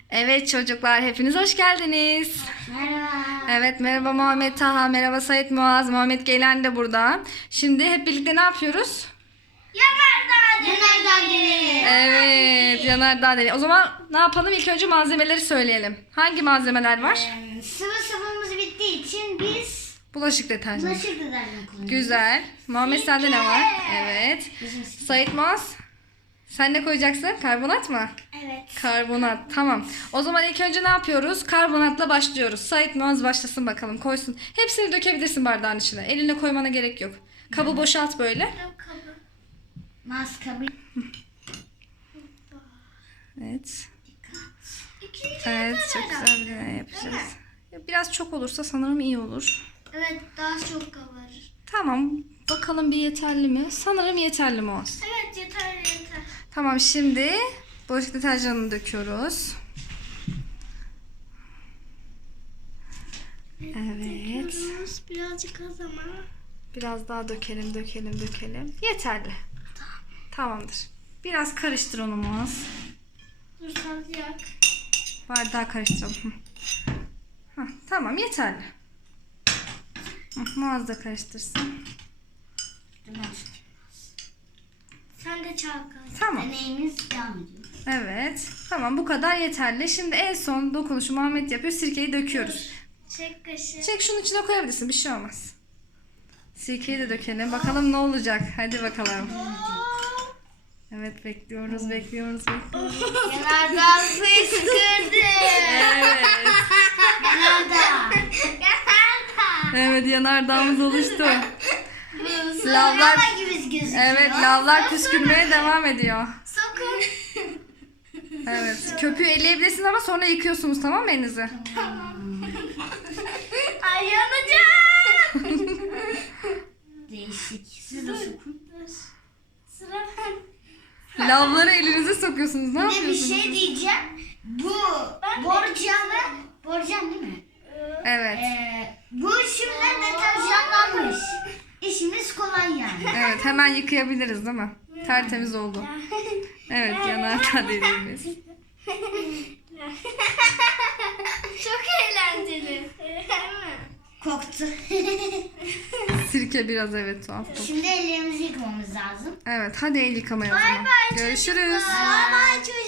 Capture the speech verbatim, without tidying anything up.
Evet çocuklar, hepiniz hoş geldiniz. Merhaba. Evet, merhaba Muhammed Taha, merhaba Sait Muaz, Muhammed Geylen de burada. Şimdi hep birlikte ne yapıyoruz? Yanardağ deneyi. Yanardağ deneyi. Evet, yanardağ deneyi. O zaman ne yapalım? İlk önce malzemeleri söyleyelim. Hangi malzemeler var? Ee, sıvı sıvımız bittiği için biz Bulaşık deterjanı. bulaşık deterjanı kullanıyoruz. Güzel. Muhammed sende ne var? Evet. Bizim Sait Muaz, sen ne koyacaksın? Karbonat mı? Evet. Karbonat. Tamam. O zaman ilk önce ne yapıyoruz? Karbonatla başlıyoruz. Sait Muaz başlasın bakalım. Koysun. Hepsini dökebilirsin bardağın içine. Eline koymana gerek yok. Kabı boşalt böyle. Maskabı. Evet. Evet, çok güzel bir deney yapacağız. Biraz çok olursa sanırım iyi olur. Evet, daha çok kabarır. Tamam. Bakalım bir yeterli mi? Sanırım yeterli Muaz. Evet, yeter yeter. Tamam, şimdi bulaşık deterjanını döküyoruz. Evet. Birazcık az ama. Biraz daha dökelim, dökelim, dökelim. Yeterli. Tamamdır. Biraz karıştır onu Muaz. Dur salacak. Bardağı karıştıralım. Hı. Hah, tamam, yeterli. Hı, Muaz da karıştırsın. Sen de çalkal. Tamam. Deneyimiz devam ediyor. Evet. Tamam, bu kadar yeterli. Şimdi en son dokunuşu Muhammed yapıyor. Sirkeyi döküyoruz. Çek kaşığı. Çek, şunun içine koyabilirsin. Bir şey olmaz. Sirkeyi de dökelim. Bakalım ne olacak. Hadi bakalım. Evet, bekliyoruz, bekliyoruz, bekliyoruz. Yanardağ fışkırdı. Evet. Yanardağ. Yanardağ. Evet, yanardağımız oluştu. Lavlar Lavlar, gibi gözüküyor. evet, lavlar püskürmeye devam ediyor. Sokun. Evet, köpüğü eleyebilirsiniz ama sonra yıkıyorsunuz, tamam mı elinizi? Ay yanacağım. Değişik. Siz de sokun. Sıra ben. Lavları elinize sokuyorsunuz, ne Bir de bir yapıyorsunuz? şey diyeceğim. Bu borcamı, borcam değil mi? Evet, Ee, bu şimdi deterjanlanmış. İşimiz kolay yani. evet, hemen yıkayabiliriz değil mi? Tertemiz oldu. Evet, yanardağ dediğimiz. Çok eğlenceli. Koktu. Sirke biraz, evet, tuhaf koktu. Şimdi ellerimizi yıkamamız lazım. Evet, hadi el yıkamaya o zaman. Görüşürüz. Bye bye çocuklar.